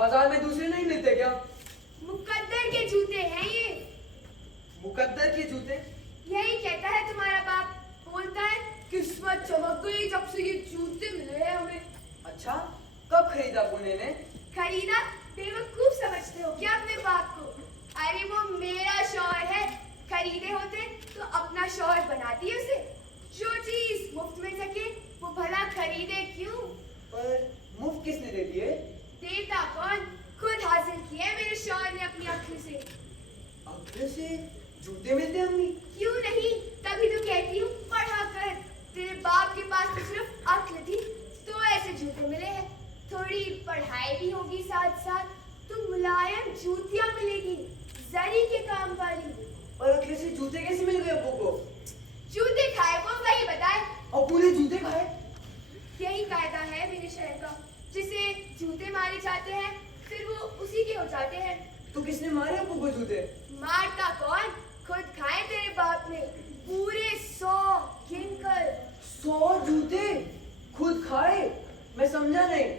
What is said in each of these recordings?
बाजार में दूसरे नहीं मिलते क्या? मुकद्दर के जूते हैं ये। मुकद्दर के जूते? यही कहता है तुम्हारा बाप। बोलता है किस्मत चमक गई जब से ये जूते मिले हैं हमें। अच्छा, कब खरीदा पुणे ने? खरीदा? बेवकूफ समझते हो क्या अपने बाप को? अरे वो मेरा शौहर है। खरीदे होते तो अपना शौहर बनाती उसे। जो चीज मुफ्त मिल सके वो भला खरीदे क्यों? पर मुफ्त किसने दे दिए? देता कौन? खुद हासिल किए मेरे शौहर ने अपनी आंखों से। आंखों से जूते मिलते हैं अम्मी? क्यों नहीं, तभी तो कहती हूँ पढ़ा कर। तेरे बाप के पास तो सिर्फ अक्ल थी तो ऐसे जूते मिले हैं। थोड़ी पढ़ाई भी होगी साथ साथ तो मुलायम जूतियां मिलेगी, जरी के काम वाली। पर अखिल से जूते कैसे मिल गए अब्बू को? जूते खाए वो वही बताए। अब्बू ने जूते खाए? यही कायदा है मेरे शहर का। जिसे जूते मारे जाते हैं फिर वो उसी के हो जाते हैं। तो किसने मारे अब्बू को जूते? मारता कौन? खुद खाए तेरे बाप ने पूरे 100 गिनकर। 100 जूते खुद खाए? मैं समझा नहीं,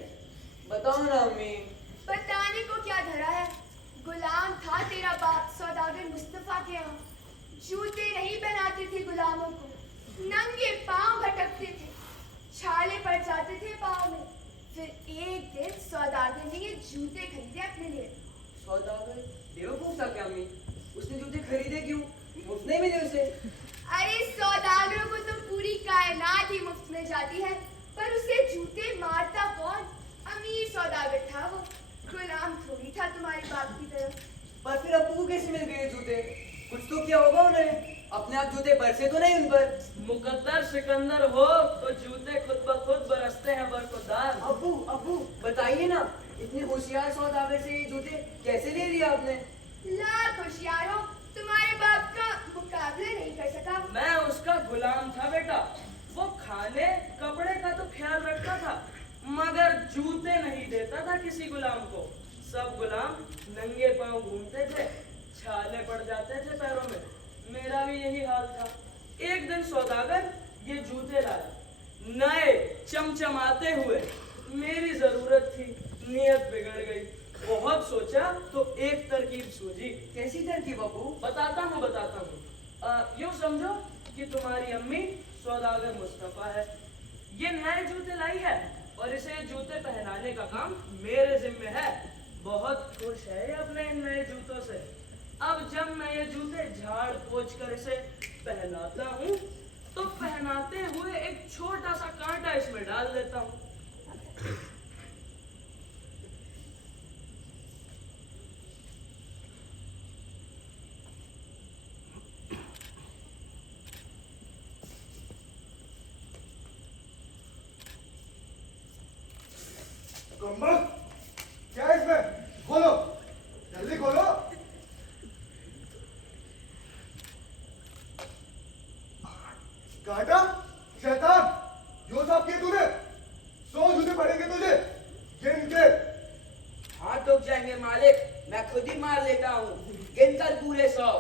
बताओ ना अम्मी। बताने को क्या धरा है? गुलाम था तेरा बाप सौदागर मुस्तफा के यहाँ। जूते नहीं बनाते थे गुलामों को, नंगे पांव भटकते थे, छाले पड़ जाते थे पांव में। फिर एक दिन सौदागर ने ये जूते खरीदे अपने लिए। सौदागर बेवकूफ था क्या अम्मी? उसने जूते खरीदे क्यों? मुफ्त नहीं मिले उसे? अरे सौदागरों को तो पूरी कायनात ही मुफ्त मिल जाती है, पर उसे जूते मारता कौन? अमीर सौदागर था वो, गुलाम थोड़ी था तुम्हारे बाप की तरह। पर फिर अब्बू को कैसे मिल गए जूते? कुछ तो क्या होगा उन्हें? अपने आप जूते बरसे तो नहीं उन पर? मुकद्दर सिकंदर हो तो जूते खुद ब खुद बरसते हैं बरकदार। अब्बू अब्बू बताइए ना, इतने होशियार सौदागर से ये जूते कैसे ले लिया आपने? लाख होशियार हो, तुम्हारे बाप का मुकाबला नहीं कर सका। मैं उसका गुलाम था बेटा। वो खाने कपड़े का तो ख्याल रखता था मगर जूते नहीं देता था किसी गुलाम को। सब गुलाम नंगे पांव घूमते थे, छाले पड़ जाते थे पैरों में। मेरा भी यही हाल था। एक दिन सौदागर ये जूते लाया, नए चमचमाते हुए। मेरी जरूरत थी, नियत बिगड़ गई। बहुत सोचा तो एक तरकीब सूझी। कैसी तरकीब अब्बू? बताता हूँ। यूँ समझो कि तुम्हारी अम्मी सौदागर मुस्तफा है। ये नए जूते लाई है और इसे जूते पहनाने का काम मेरे जिम्मे है। बहुत खुश है ये अपने इन नए जूतों से। अब जब मैं ये जूते झाड़ पोंछ कर इसे पहनाता हूँ तो पहनाते हुए एक छोटा सा कांटा इसमें डाल देता हूँ। कम्बल क्या है इसमें? खोलो, जल्दी खोलो। काटा शैतान, जो सब किए तूने? 100 जूते पड़ेंगे तुझे, गिन के। हाथ दुख जाएंगे मालिक, मैं खुद ही मार लेता हूँ। गिनकर पूरे 100।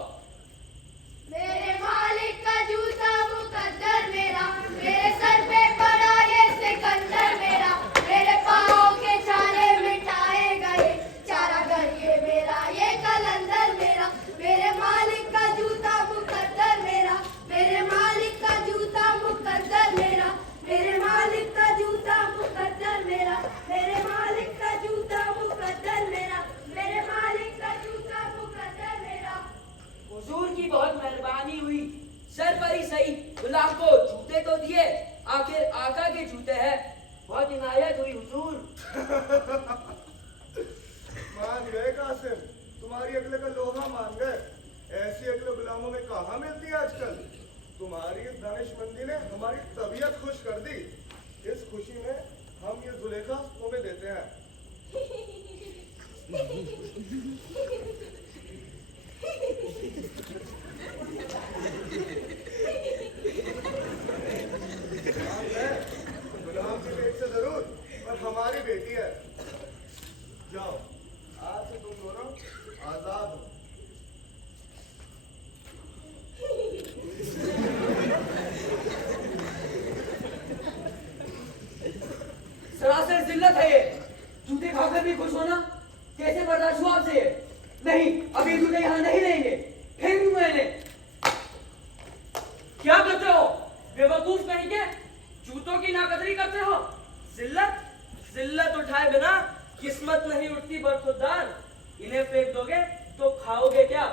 मेरे मालिक का जूता मुकद्दर मेरा, मेरे सर पे पड़ा ये सिकंदर मेरा। मेरे पाँव के छाले मिटाए गए, चारा घर ये मेरा, ये कलंदर मेरा। मेरे मालिक का जूता मुकद्दर मेरा, मेरे मालिक का जूता मुकद्दर मेरा। मेरे मालिक का जूता मुकद्दर मेरा, मेरे मालिक का जूता मुकद्दर मेरा। मेरे मालिक का जूता मुकद्दर मेरा। हुजूर की बहुत मेहरबानी हुई। सर पर ही सही, गुलाम को जूते तो दिए, आखिर आका के जूते हैं। बहुत इनायत हुई हुजूर। मान गए कासिम, तुम्हारी अकल का लोहा मान गए। ऐसी अकल गुलामों में कहाँ मिलती है आजकल। तुम्हारी इस दानिशमंदी ने हमारी तबीयत खुश कर दी। इस खुशी में हम ये जुलेखा तुम्हें देते हैं। गुलाम की पेट से जरूर, पर हमारी बेटी है। जाओ, आज से तुम दोनों आजाद हो। सरासर जिल्लत है ये। जूते खाकर भी खुश होना कैसे बर्दाश्त हुआ आपसे? नहीं, अभी जूते यहाँ नहीं लेंगे, फेंक दूंगा इन्हें। क्या करते हो बेवकूफ कहीं के? जूतों की नाकदरी करते हो? जिल्लत जिल्लत उठाए बिना किस्मत नहीं उठती बरखुरदार। इन्हें फेंक दोगे तो खाओगे क्या?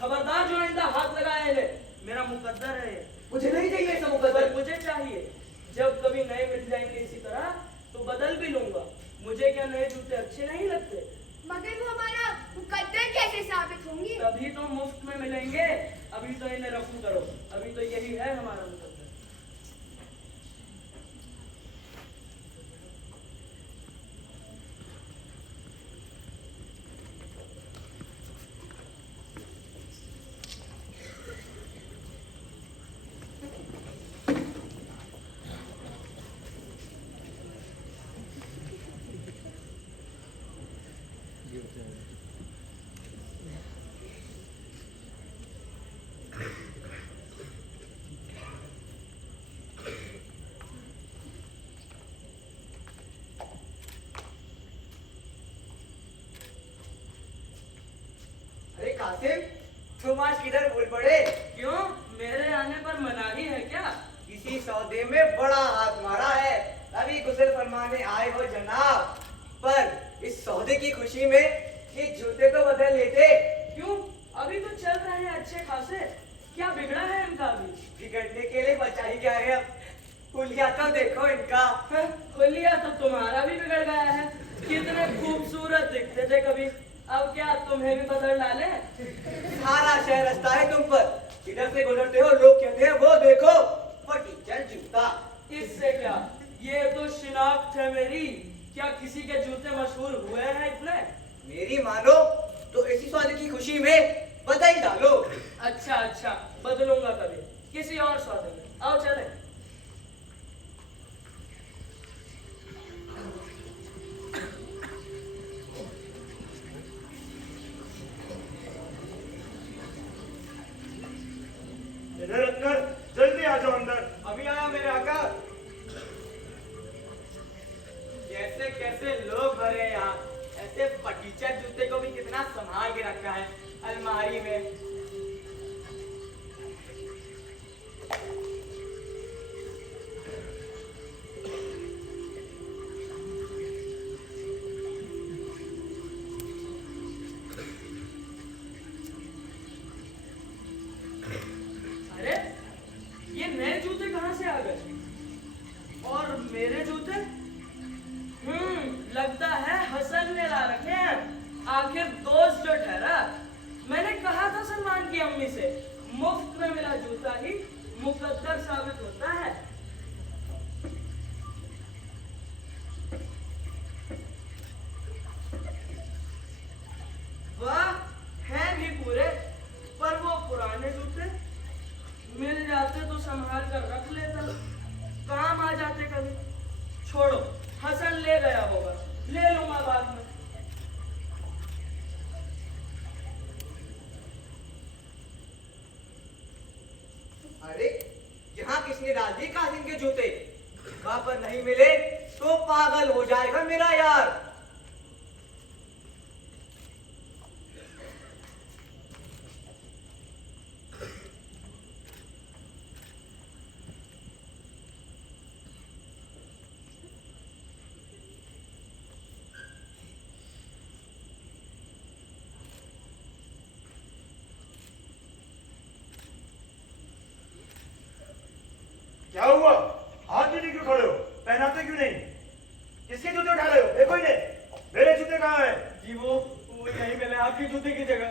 खबरदार जो आइंदा हाथ लगाए इन्हें, मेरा मुकद्दर है ये। मुझे नहीं चाहिए ऐसा पर मुकद्दर। मुझे चाहिए। जब कभी नए मिल जाएंगे इसी तरह तो बदल भी लूंगा। मुझे क्या नए जूते अच्छे नहीं लगते? मगर वो हमारा मुकद्दर कैसे साबित होंगे? तभी तो मुफ्त में मिलेंगे। अभी तो इन्हें रफू करो, अभी तो यही है हमारा मुकद्दर। अरे कासिम, तुम आज किधर भूल पड़े? क्यों, मेरे आने पर मनाही है क्या? किसी सौदे में बड़ा हाथ मारा है, अभी गुस्ल फरमाने आए हो जनाब। पर इस सौदे की खुशी में ये जूते तो बदल लेते। क्यों, अभी तो चल रहे हैं अच्छे खासे। क्या बिगड़ा है इनका अभी? बिगड़ने के लिए बचा ही क्या है अब? पुलिया तो देखो इनका। खुलिया तो तुम्हारा भी बिगड़ गया है। कितने खूबसूरत दिखते थे कभी, अब क्या तुम्हें भी बदल डाले? सारा शहर हंसता है तुम पर। इधर से गुजरते हो लोग कहते हैं वो देखो फटीचर जूता। इससे क्या, ये तो शिनाख्त है मेरी। क्या किसी के जूते मशहूर हुए हैं इतने? मेरी मानो तो इसी सौदे की खुशी में बदल डालो। अच्छा अच्छा, बदलूंगा कभी किसी और सौदे में। आओ चले। इधर अंदर, जल्दी आ जाओ अंदर। अभी आया मेरे आका। कैसे कैसे लोग भरे हैं यहाँ। ऐसे फटीचर जूते को भी कितना संभाल के रखा है अलमारी में। अरे, ये नए जूते कहाँ से आ गए? और मेरे जूते? लगता है हसन ने ला रखे हैं। आखिर दोस्त जो ठहरा। मैंने कहा था सलमान की अम्मी से, मुफ्त में मिला जूता ही मुकद्दर साबित होता है। वाह, हैं भी पूरे, पर वो पुराने जूते मिल जाते तो संभाल कर रख लेता, काम आ जाते कभी। छोड़ो, हसन ले गया होगा, ले लूंगा बाद में। अरे यहाँ किसने डाल दिए कासिम के जूते? वहां पर नहीं मिले तो पागल हो जाएगा मेरा यार। क्या हुआ? हाथ नीचे क्यों खड़े हो? पहनाते क्यों नहीं? किसके जूते उठा रहे हो? देखो इन्हें। मेरे जूते कहाँ हैं? जी वो यही मिले आपके जूते की जगह।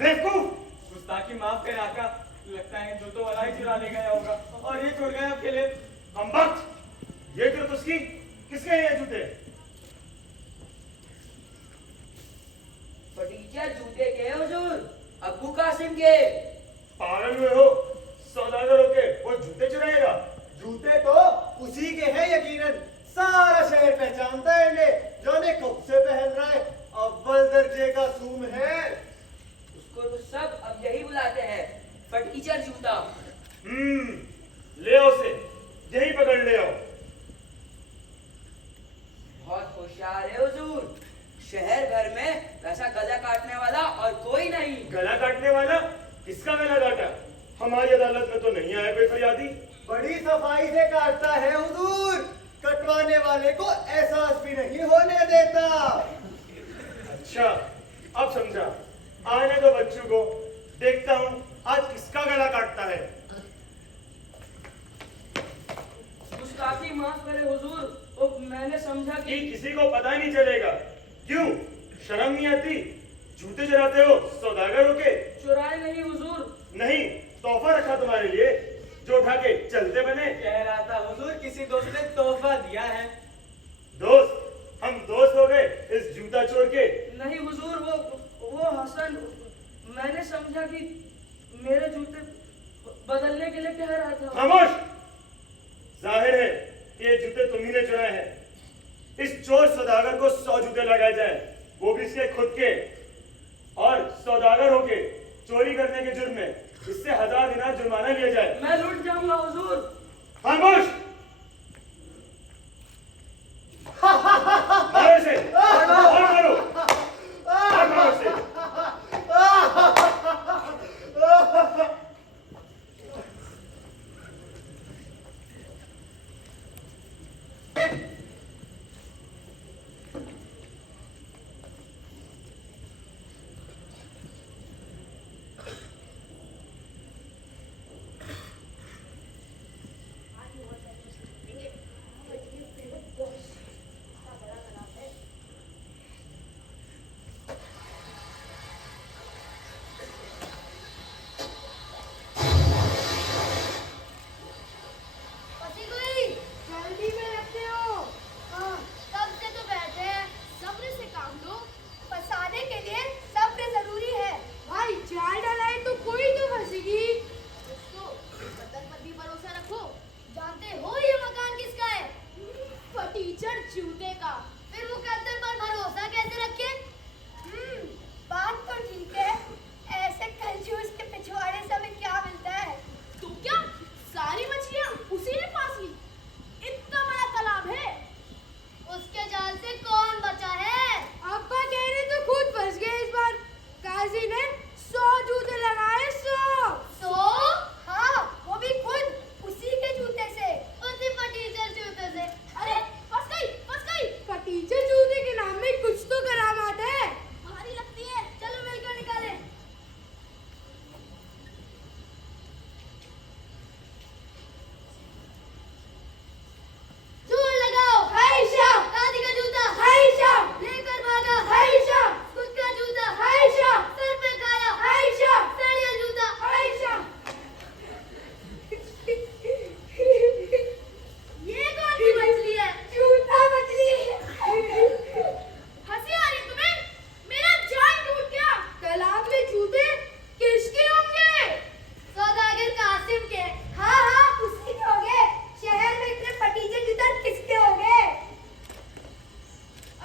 बेवकूफ! गुस्ताखी माफ करें आका, लगता है जूतों वाला ही चुरा ले गया होगा और ये छोड़ गए आपके लिए। कमबख्त! ये तो उसकी किसके हैं ये जूते? फटीचर जूते के हैं हुजूर, अब्बू कासिम के। पागल हुए हो? सौदागर होके वो जूते चुराएगा? जूते तो उसी के हैं यकीनन। सारा शहर पहचानता है इन्हें, जो ने कब से पहन रहा है। अव्वल दर्जे का सूम है। उसको तो सब अब यही बुलाते हैं, फटीचर जूता। ले आओ उसे, यही पकड़ ले आओ। बहुत होशियार है हुजूर, शहर भर में कोई नहीं। गला काटने वाला? किसका गला काटा? हमारी अदालत में तो नहीं आया कोई फरियादी। बड़ी सफाई से काटता है हुजूर, कटवाने वाले को एहसास भी नहीं होने देता। अच्छा, अब समझा। आने दो बच्चों को, देखता हूँ आज किसका गला काटता है। गुस्ताखी माफ करे हुजूर, तो मैंने समझा कि कि किसी को पता नहीं चलेगा। क्यों, शर्म नहीं आती? जूते चुराते हो सौदागर होके? चुराए नहीं हुजूर। नहीं, तोहफा रखा तुम्हारे लिए जो उठा के चलते बने। कह रहा था हुजूर किसी दोस्त ने तोहफा दिया है। दोस्त? हम दोस्त हो गए इस जूता चोर के? नहीं हुजूर, वो हसन, मैंने समझा कि मेरे जूते बदलने के लिए कह रहा था। खामोश! जाहिर है कि ये जूते तुम्ही ने चुराए हैं। इस चोर सौदागर को 100 जूते लगाए जाए, वो भी इसके खुद के, और सौदागर होके चोरी करने के जुर्म में इससे 1000 दिनार जुर्माना लिया जाए। मैं लुट जाऊंगा हुजूर। खामोश! मारो इसे! और मारो! और मारो इसे! फंसी गई, जल्दी में रखते हो। हाँ, कब से तो बैठे हैं, सब्र से काम लो। फंसाने के लिए सब्र जरूरी है। भाई जाल डालाए तो कोई तो फंसेगी। दोस्तों, बदन पर भी भरोसा रखो। जानते हो ये मकान किसका है? फटीचर जूते का। फिर मुकद्दर पर भरोसा कैसे रखें? बात तो ठीक है। ऐसे कंजूस के पिछवाड़े से हमें क्या मिलता है? तो क्या सारी मछलियां उसी ने फांस ली? इतना बड़ा तालाब है, उसके जाल से कौन बचा है? अब्बा कह रहे तो खुद फंस गए इस बार। काजी ने 100 जूते लगाए। 100? हाँ, वो भी खुद उसी के जूते से, उसी फटीचर जूते से। अरे फंस गई। फटीचर जूते के नाम में कुछ तो करामात है। भारी लगती है, चलो मिलकर निकालें। जोर लगाओ। हाय शाम। दादी का जूता। हाय शाम। लेकर भागा। हाय शाम। खुद का जूता। हाय शाम। सर पे खाया। हाय शाम। सड़िया जूता। हाय शाम। ये कौन सी मछली है? जूता मछली। हंसी आ रही तुम्हें? मेरा जाल टूट गया। तालाब में जूते किसके होंगे? सौदागर कासिम के। हाँ, उसी के होंगे। शहर में इतने फटीचर जूता किसके होंगे?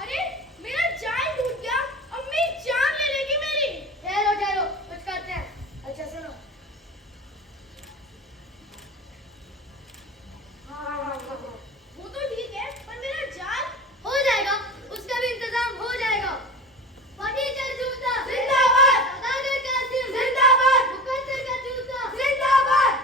अरे मेरा जाल टूट गया, अम्मी जान ले लेगी मेरी। ठहरो, कुछ करते हैं। अच्छा सुनो। हाँ, वो तो ठीक है, पर मेरा जाल हो जाएगा, उसका भी इंतजाम हो जाएगा। फटीचर जूता जिंदाबाद। सौदागर कासिम जिंदाबाद। मुकद्दर का जूता जिंदाबाद।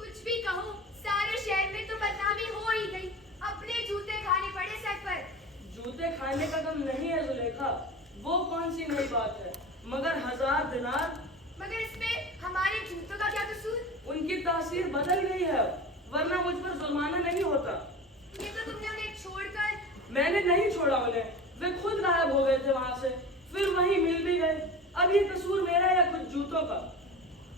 कुछ भी कहो, सारे शहर में तो बदनामी हो ही गई। अपने जूते खाने पड़े सर पर। जूते खाने का गम नहीं है जुलेखा, वो कौन सी नई बात है? मगर 1000 दिनार, मगर इसमें हमारे जूतों का क्या कसूर? उनकी तासीर बदल गई है, वरना मुझ पर जुर्माना नहीं होता। ये तो तुमने उन्हें छोड़कर। मैंने नहीं छोड़ा उन्हें, वे खुद गायब हो गए थे वहां से, फिर वहीं मिल भी गए। अब ये कसूर मेरा है या कुछ जूतों का?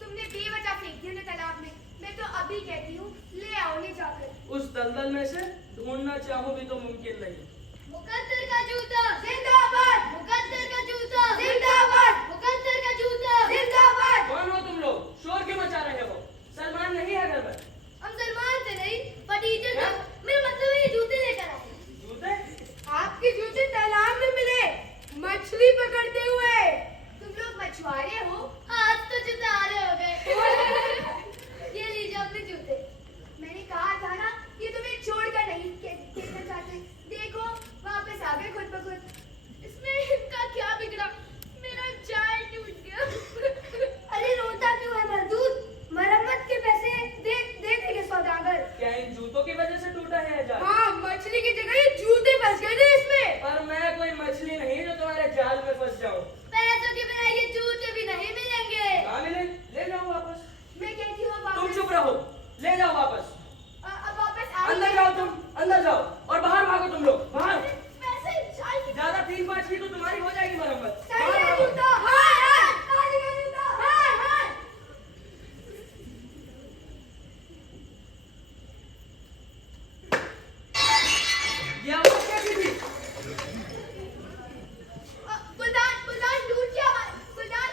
तुमने बेवजह फेंक दिया उन्हें तालाब में। मैं तो अभी कहती हूँ, ले आओ उन्हें जाकर। उस दलदल में से ढूंढना चाहूं भी तो मुमकिन नहीं। मुकद्दर का जूता जिंदाबाद। मुकद्दर का जूता जिंदाबाद। मुकद्दर का जूता जिंदाबाद। कौन हो तुम लोग? शोर क्यों मचा रहे हो? सलमान नहीं है घर में? हम सलमान से नहीं, फटीचर क्या? जो मछली पकड़ते हुए। तुम लोग मछुआरे हो? आज तो जुतारे हो गए। ये लीजिए अपने जूते। मैंने कहा था ना कि तुम्हें छोड़कर नहीं खेलना चाहते। देखो वापस आ गए खुद ब खुद। इसमें इनका क्या बिगड़ा? मेरा जाल टूट गया। अरे रोता क्यों है मजदूर? मरम्मत के पैसे दे देंगे सौदागर। क्या इन जूतों की वजह से टूटा है जाल? हाँ, मछली की जगह ये जूते फंस गए थे इसमें। पर मैं कोई मछली नहीं जो तुम्हारे जाल में फंस जाऊं। पैसों के बिना ये जूते भी नहीं मिलेंगे। कहाँ मिले? ले जाओ वापस। मैं कहती हूँ तुम वापस। चुप रहो, ले जाओ वापस। अब वापस आ अंदर जाओ तुम, अंदर जाओ और बाहर भागो तुम लोग, बाहर। पैसे जाल की ज्यादा 3-5 की तो तुम्हारी हो जाएगी मरम्मत। सही बाहर है भागो। जूता। हाय हाय काली का जूता। हाय हाय। ये आवाज कैसी थी? गुलदान गुलदान टूट गया। गुलदान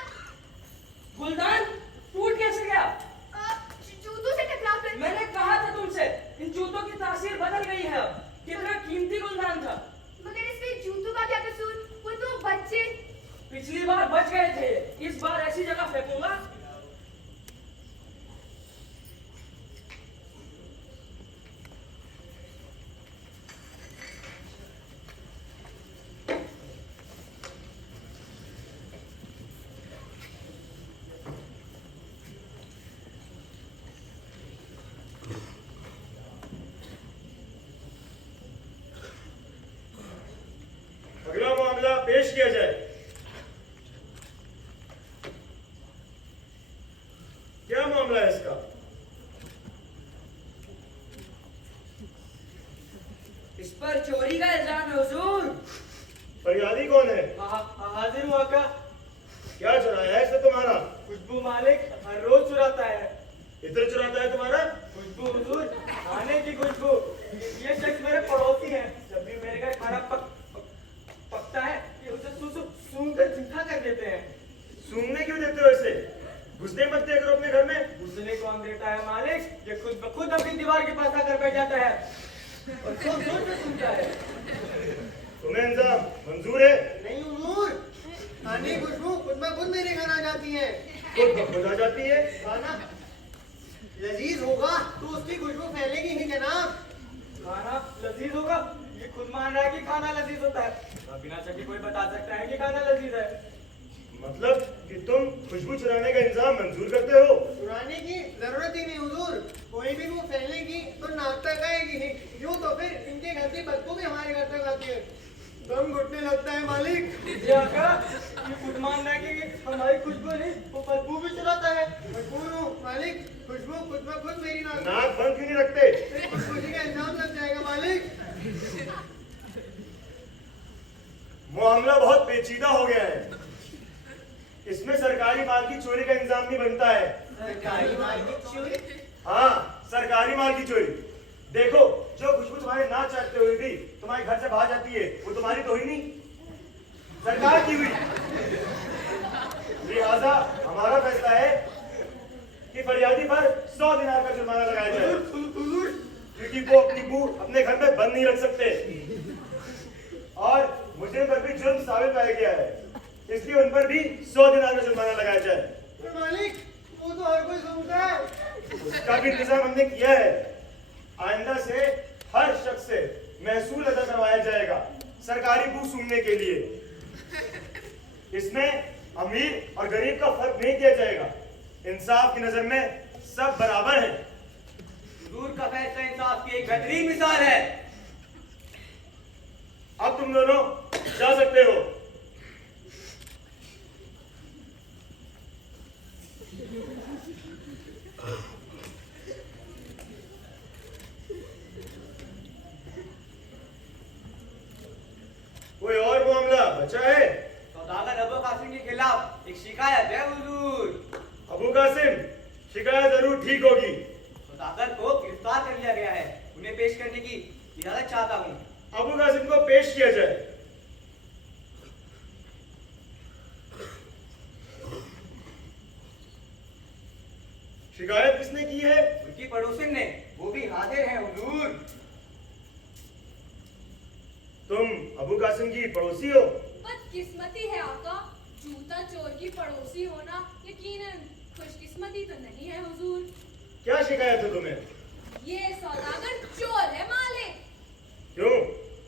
गुलदान टूट कैसे गया? जूतों से टकरा कर। मैंने कहा था तुमसे, इन जूतों की तासीर बदल गई है अब। कितना कीमती गुलदान था। मगर इसमें जूतों का क्या कसूर? वो तो बच्चे। पिछली बार बच गए थे, इस बार ऐसी जगह फेंकूंगा। अगला मामला पेश किया जाए। क्या मामला है इसका? इस पर चोरी का इल्जाम है हुजूर। फरियादी कौन है? हाजिर हुआ का क्या चुराया है इसने तुम्हारा? खुशबू मालिक हर रोज चुराता है। इधर चुराता है तुम्हारा? खुशबू हुजूर, खाने की खुशबू। ये शख्स मेरे पड़ोसी हैं। जब भी मेरे घर खाना पकता है ये उसे सूंघ कर चिंता कर देते हैं। सूंघने क्यों देते हो इसे? घुसने मत दिया करो अपने घर में। घुसने कौन देता है मालिक? ये खुद ब खुद अपनी दीवार के पास आकर बैठ जाता है और जोर जोर से सुनता है। तुम्हें इंतजाम मंजूर है? नहीं हुजूर, खाने की खुशबू खुद ब खुद मेरे घर आ जाती है। खुद ब खुद आ जाती है? खाना लजीज होगा तो उसकी खुशबू फैलेगी ही जनाब। खाना लजीज होगा? ये खुद मान रहा है कि खाना लजीज होता है। अब बिना शक कोई बता सकता है कि खाना लजीज है। मतलब कि तुम खुशबू चुराने का इंतजाम मंजूर करते हो? चुराने की जरूरत ही नहीं हुजूर। कोई भी वो फैलेगी तो नाक तक आएगी ही। यूं तो फिर इनके घर की बदबू भी हमारे घर तक आती है। दम घुटने लगता है मालिक। ये आका ये खुद मान रहा है कि हमारी खुशबू नहीं वो बदबू भी चुराता है। मजबूर हूँ मालिक, खुशबू खुद ब खुद मेरी नाक नाक बंद क्यों नहीं रखते? खुशी का इल्जाम लग जाएगा मालिक। मामला बहुत पेचीदा हो गया है। इसमें सरकारी माल की चोरी का इंतजाम भी बनता है। सरकारी माल की चोरी? हाँ, सरकारी माल की चोरी। देखो, जो खुशबू तुम्हारे ना चाहते हुए भी तुम्हारे घर से बाहर जाती है वो तुम्हारी तो हुई नहीं, सरकार की हुई। लिहाजा हमारा फैसला है कि फरियादी पर 100 दिनार का जुर्माना लगाया जाए, क्योंकि वो अपनी बू अपने घर में बंद नहीं रख सकते और मुझे पर भी जुर्म साबित पाया गया है, इसलिए उन पर भी 100 दिनार का जुर्माना लगाया जाए। पर मालिक वो तो हर कोई सुनता है। उसका भी इंतजाम हमने किया है। आइंदा से हर शख्स से महसूल अदा करवाया जाएगा सरकारी बू सूंघने के लिए। इसमें अमीर और गरीब का फर्क नहीं किया जाएगा। इंसाफ की नजर में सब बराबर हैं। हुजूर का फैसला इंसाफ की एक बेहतरीन मिसाल है। अब तुम दोनों जा सकते हो। कोई और मामला बचा है? सौदागर अबू कासिम के खिलाफ एक शिकायत है हुजूर। अबू कासिम, शिकायत जरूर ठीक होगी। सौदागर को गिरफ्तार कर लिया गया है। उन्हें पेश करने की इजाजत चाहता हूँ। अबू कासिम को पेश किया जाए। शिकायत किसने की है? उनकी पड़ोसिन ने, वो भी हाजिर हैं हुजूर। तुम अबू कासिम की पड़ोसी हो? बदकिस्मती है आका, जूता चोर की पड़ोसी होना यकीनन खुशकिस्मती तो नहीं है हुजूर। क्या शिकायत है तुम्हें? ये सौदागर चोर है मालिक। क्यों,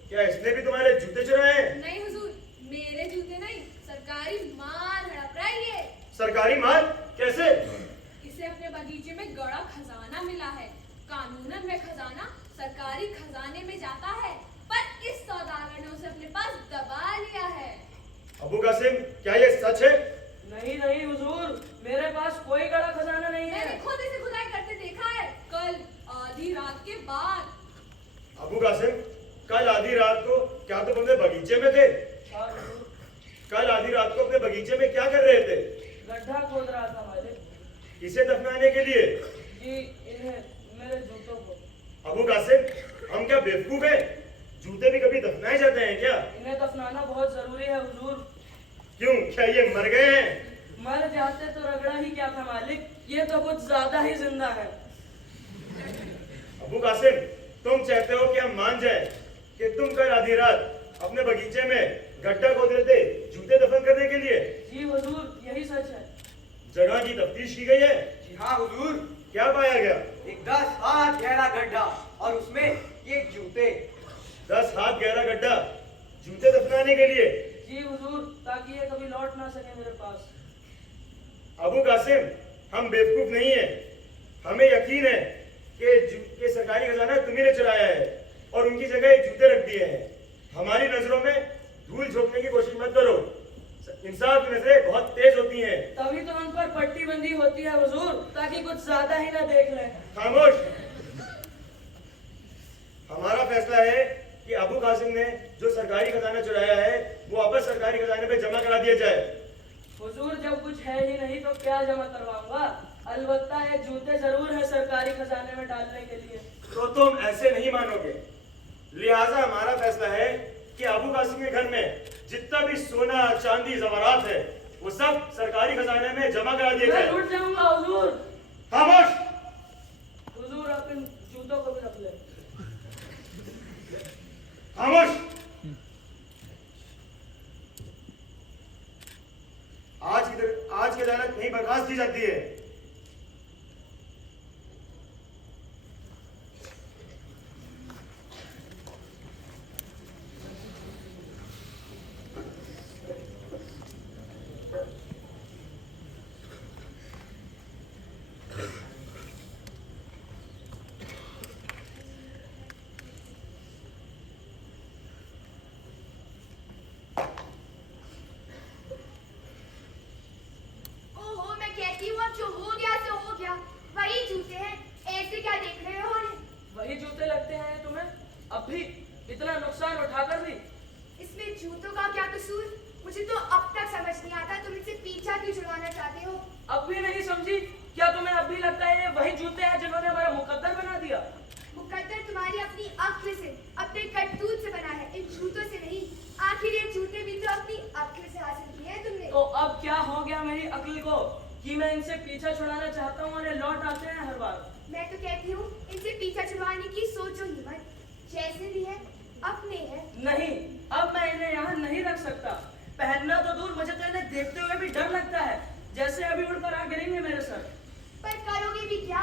क्या इसने भी तुम्हारे जूते चुराए हैं? नहीं हुजूर, मेरे जूते नहीं, सरकारी माल हड़प रहा है ये। सरकारी माल? कैसे? इसे अपने बगीचे में गड़ा खजाना मिला है। कानूनन में खजाना सरकारी खजाने में जाता है, पर इस सौदागर ने उसे अपने पास दबा लिया है। अबू कासिम, क्या ये सच है? नहीं नहीं हुजूर, मेरे पास कोई गड़ा खजाना नहीं है। मैंने खुद इसे खुदाई करते देखा है, कल आधी रात के बाद। अबू कासिम, कल आधी रात को क्या तुम अपने बगीचे में थे? हाँ हुजूर, कल आधी रात को अपने बगीचे में क्या कर रहे थे? गड्ढा खोद रहा था मालिक। इसे दफनाने के लिए? जी, इन्हें, मेरे जूतों को। अबू कासिम, हम क्या बेवकूफ हैं? जूते भी कभी दफनाए जाते हैं क्या? इन्हें दफनाना बहुत जरूरी है हुजूर। क्यों, क्या ये मर गए हैं? मर जाते तो रगड़ा ही क्या था मालिक, ये तो कुछ ज्यादा ही जिंदा है। अबू कासिम, तुम चाहते हो कि हम मान जाएं कि तुम कल आधी रात अपने बगीचे में गड्ढा खोद रहे थे जूते दफन करने के लिए? जी हुजूर, यही सच है। जगह की तफ्तीश की गई है? जी हाँ हुजूर, क्या पाया गया? एक 10 हाथ गहरा गड्ढा और उसमें ये जूते। 10 हाथ गहरा गड्ढा जूते दफनाने के लिए? जी हुजूर, ताकि ये कभी लौट ना सके मेरे पास। अबू कासिम, हम बेवकूफ नहीं है। हमें यकीन है कि सरकारी खजाना तुम्ही ने चुराया है और उनकी जगह ये जूते रख दिए हैं। हमारी नजरों में धूल झोंकने की कोशिश मत करो। इंसाफ की नजरें बहुत तेज होती हैं। तभी तो उन पर पट्टी बंदी होती है हुजूर, ताकि कुछ ज्यादा ही ना देख लें। खामोश। हमारा फैसला है कि अबू कासिम ने जो सरकारी खजाना चुराया है वो वापस सरकारी खजाने पे जमा करा दिया जाए। हुजूर, जब कुछ है ही नहीं तो क्या जमा करवाऊंगा। अलबत्ता ये जूते जरूर है सरकारी खजाने में डालने के लिए। तो तुम ऐसे नहीं मानोगे। लिहाजा हमारा फैसला है कि अबू कासिम के घर में जितना भी सोना चांदी जवारात है वो सब सरकारी खजाने में जमा करा दिया मैं जाए। लूट जाऊंगा हुजूर। खामोश। हुजूर, आप इन जूतों को भी रख ले। खामोश। आज की अदालत नहीं बर्खास्त की जाती है। ओहो, मैं कहती हूँ अब जो हो गया सो हो गया। वही जूते हैं, ऐसे क्या देख रहे हो उन्हें? वही जूते लगते हैं तुम्हें? अब भी इतना नुकसान उठाकर भी? इसमें जूतों का क्या कसूर? मुझे तो अब तक समझ नहीं आता तुम इनसे पीछा क्यों छुड़वाना चाहते हो। अब भी नहीं समझी? क्या तुम्हें अब भी लगता है ये वही जूते हैं जिन्होंने हमारा मुकद्दर बना दिया? मुकद्दर तुम्हारी अपनी अक्ल से, अपने करतूत से बना है, इन जूतों से नहीं। आखिर ये जूते भी तो अपनी अक्ल से हासिल किए हैं तुमने। तो अब क्या हो गया मेरी अक्ल को कि मैं इनसे पीछा छुड़ाना चाहता हूँ और ये लौट आते हैं हर बार? मैं तो कहती हूँ इनसे पीछा छुड़वाने की सोचो ही मत। जैसे भी है अपने हैं। नहीं, अब मैं इन्हें यहाँ नहीं रख सकता। पहनना तो दूर, मुझे तो इन्हें देखते हुए भी डर लगता है, जैसे अभी उड़कर आ गिरेंगे मेरे सर। पर करोगे भी क्या?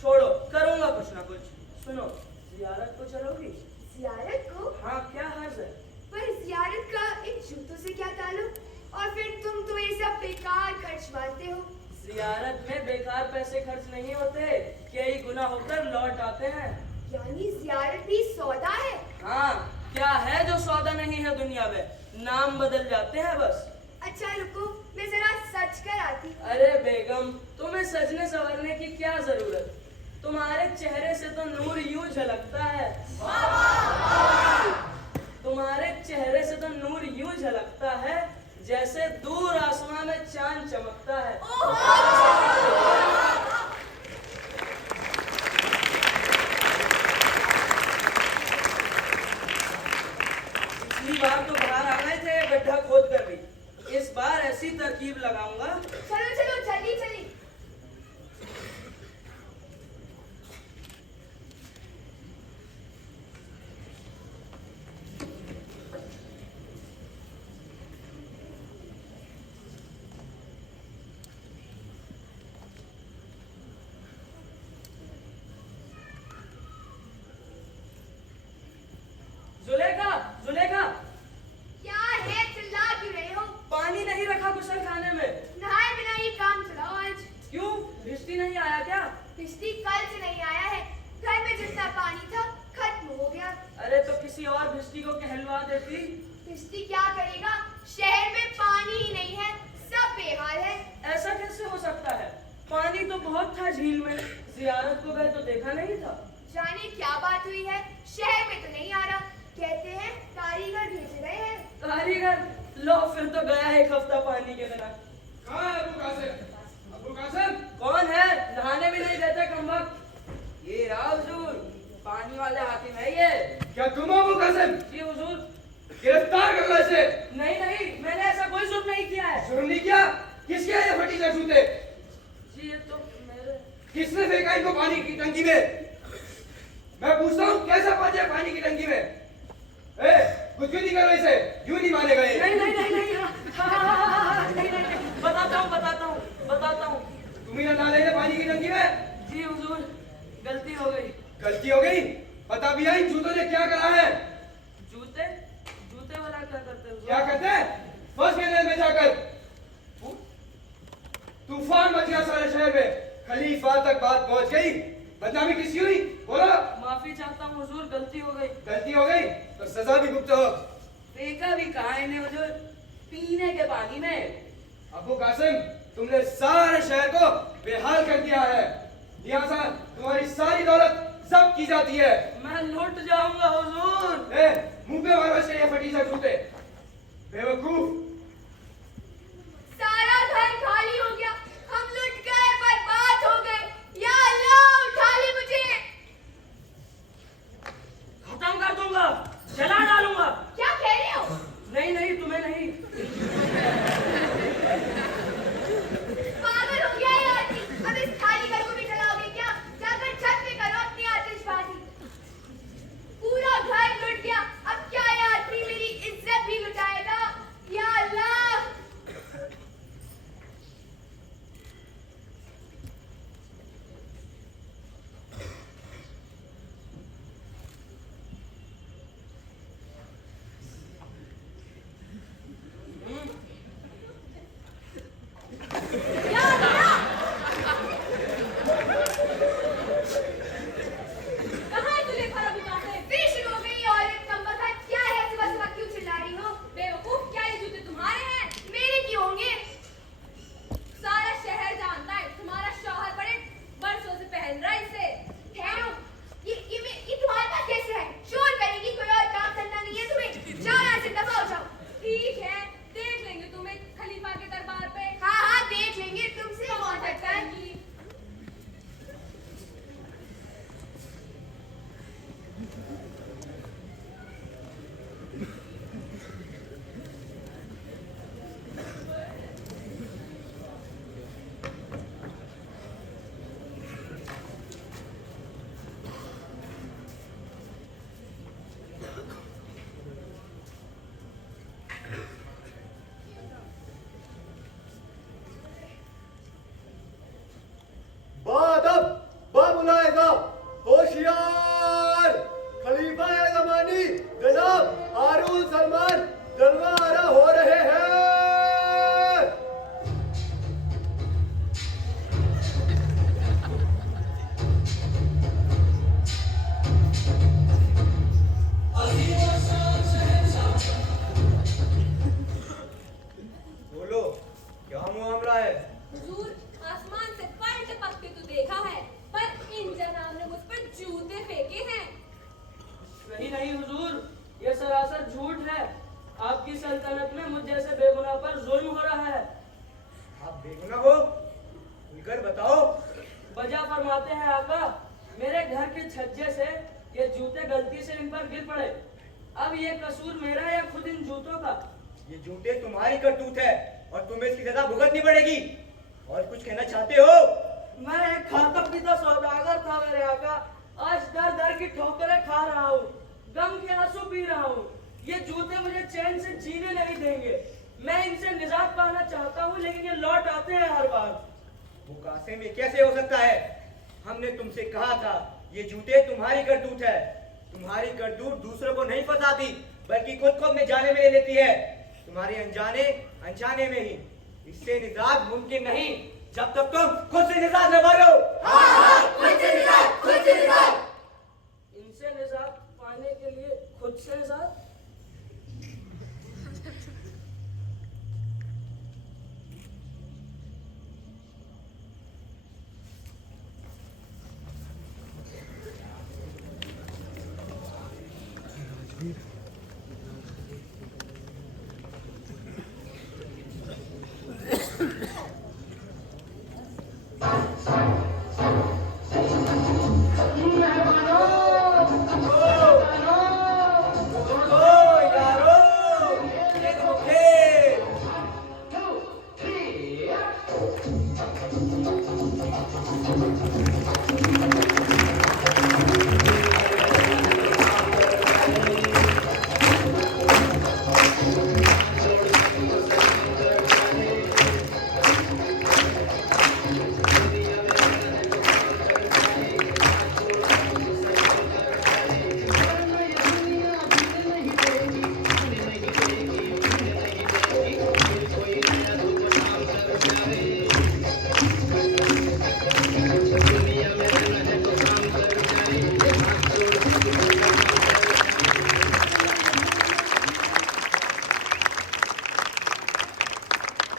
छोड़ो, करूंगा कुछ ना कुछ। सुनो, जियारत को चलोगी? जियारत को? हाँ, क्या हर्ज है? पर जियारत का इन जूतों से क्या ताल्लुक? और फिर तुम तो ये सब बेकार खर्च मानते हो। जियारत में बेकार पैसे खर्च नहीं होते, कई गुना होकर लौट आते हैं। यानी जियारत भी सौदा है? हाँ, क्या है जो सौदा नहीं है दुनिया में? नाम बदल जाते हैं बस। अच्छा रुको, मैं जरा सच कर आती। अरे बेगम, तुम्हें सजने संवरने की क्या जरूरत? तुम्हारे चेहरे से तो नूर यूं झलकता है। तुम्हारे चेहरे से तो नूर यूं झलकता है जैसे दूर आसमां में चांद चमकता है। पिछली बार तो बाहर आ गए थे गड्ढा खोद कर भी, इस बार ऐसी तरकीब लगाऊंगा। चलो चलो जल्दी चली। झील में जियारत को गए तो देखा नहीं था। जाने क्या बात हुई है, शहर में तो नहीं आ रहा। कहते हैं कारीगर भेज रहे हैं। कारीगर? लो फिर तो गया एक हफ्ता पानी के बिना। कहाँ है अबू कासिम? अबू कासिम? कौन है? नहाने भी नहीं देते कमबख्त। ये रहा हुजूर, पानी वाले हाथी में ये। क्या तुम हो अबू कासिम? जी हुजूर। गिरफ्तार कर लो इसे। नहीं नहीं, मैंने ऐसा कोई जुर्म नहीं किया है। जुर्म नहीं किया? किसके हैं ये फटीचर जूते? जी ये तो मेरे। किसने फेंका इनको पानी की टंकी में? मैं पूछता हूँ कैसे पहुंचे पानी की टंकी में? ए, कुछ क्यों नहीं कर रहे इसे? यूं नहीं मानेगा ये। नहीं नहीं नहीं नहीं, नहीं नहीं, बताता हूँ। तुम ही ना डाले थे पानी की टंकी में? जी हुजूर, गलती हो गई। गलती हो गई? पता भी है इन जूतों ने क्या करा है? जूते वाला क्या करते हुजूर? क्या कहते हैं? फंस गए जेल में जाकर। तूफान मच गया सारे शहर में। खलीफा तक बात पहुंच गई। बदनामी किसी हुई? बोलो। माफी चाहता हूँ हुजूर, गलती हो गई। गलती हो गई तो सजा भी भुगतो हो। फेंका भी कहाँ है इन्हें हुजूर? पीने के पानी में। अबू कासिम, तुमने सारे शहर को बेहाल कर दिया है। यहाँ से तुम्हारी सारी दौलत जब्त की जाती है। मैं लुट जाऊंगा हुजूर। ए, मुंह पे मारो इसके ये फटीचर जूते। बेवकूफ। सारा घर खाली हो गया, हम लुट गए, बर्बाद हो गए। या अल्लाह उठा ले मुझे। खत्म कर दूंगा, जला डालूंगा। क्या कह रहे हो? नहीं नहीं, तुम्हें नहीं। पागल हो गया ये आदमी। अब इस खाली घर को भी जलाओगे क्या? जाकर छत पे करो अपनी आतिशबाजी। पूरा घर लुट गया, अब क्या ये आदमी मेरी इज्जत भी लुटाएगा? या अल्लाह। या अल्लाह। कहाँ है जुलेखा रबी कासिम? फिर शुरू हो गई ये औरत कमबख्त। क्या है, सुबह सुबह क्यों चिल्ला रही हो? बेवकूफ, क्या ये जूते तुम्हारे हैं? मेरे क्यों होंगे? सारा शहर जानता है तुम्हारा शौहर बड़े बरसों से पहन रहा है इसे। ठहरो, ये तुम्हारे पास कैसे है? शोर करेगी, कोई और काम धंधा नहीं है तुम्हें? जाओ यहाँ से, दफा हो जाओ। ठीक है, देख लेंगे तुम्हें खलीफा के दरबार पे। हाँ हाँ देख लेंगे, तुमसे कौन डरता है? बादब बाबुलाएगा होशियार खलीफा ज़मानी जनाब हारून सलमान दरबारा हो रहे हैं। बोलो क्या मामला है? हुजूर, आसमान से पर टपकते तो देखा है, पर इन जनाब ने मुझ पर जूते फेंके हैं। नहीं नहीं हुजूर, ये सरासर झूठ है। आपकी सल्तनत में मुझ जैसे बेगुनाह पर जुल्म हो रहा है। आप बेगुनाह हो? खुलकर बताओ। बजा फरमाते हैं आका, मेरे घर के छज्जे से ये जूते गलती से इन पर गिर पड़े। अब ये कसूर मेरा या खुद इन जूतों का? ये जूते तुम्हारी करतूत है और तुम्हें इसकी सजा भुगतनी पड़ेगी। और कुछ कहना चाहते हो? मैं एक खाता पीता सौदागर था मेरे आका, आज दर दर की ठोकरें खा रहा हूँ, गम के आंसू पी रहा हूँ। ये जूते मुझे चैन से जीने नहीं देंगे। मैं इनसे निजात पाना चाहता हूँ, लेकिन ये लौट आते हैं हर बार। वो कासिम ये कैसे हो सकता है? हमने तुमसे कहा था ये जूते तुम्हारी करतूत है। तुम्हारी करतूत दूसरों को नहीं फंसाती, बल्कि खुद को अपने जाने में ले लेती है। तुम्हारे अनजाने में ही इससे निजात मुमकिन नहीं, जब तक तुम खुद से निजात न मारो। इनसे निजात पाने के लिए खुद से निजात? वेद मुखे